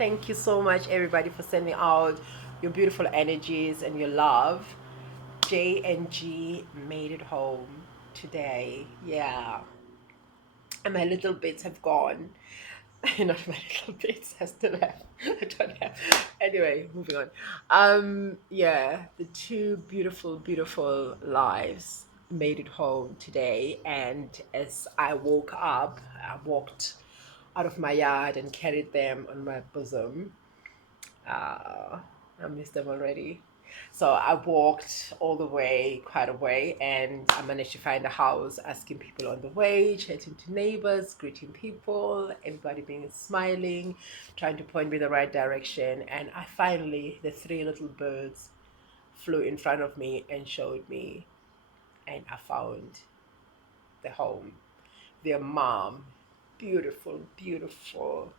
Thank you so much, everybody, for sending out your beautiful energies and your love. J and G made it home today. Yeah. And my little bits have gone. Not my little bits. I still have. I don't have. Anyway, moving on. Yeah, the two beautiful, beautiful lives made it home today. And as I woke up, I walked out of my yard and carried them on my bosom. I missed them already. So I walked all the way, quite a way, and I managed to find a house, asking people on the way, chatting to neighbors, greeting people, everybody being smiling, trying to point me the right direction. And I finally, the three little birds flew in front of me and showed me, and I found the home, their mom, beautiful, beautiful.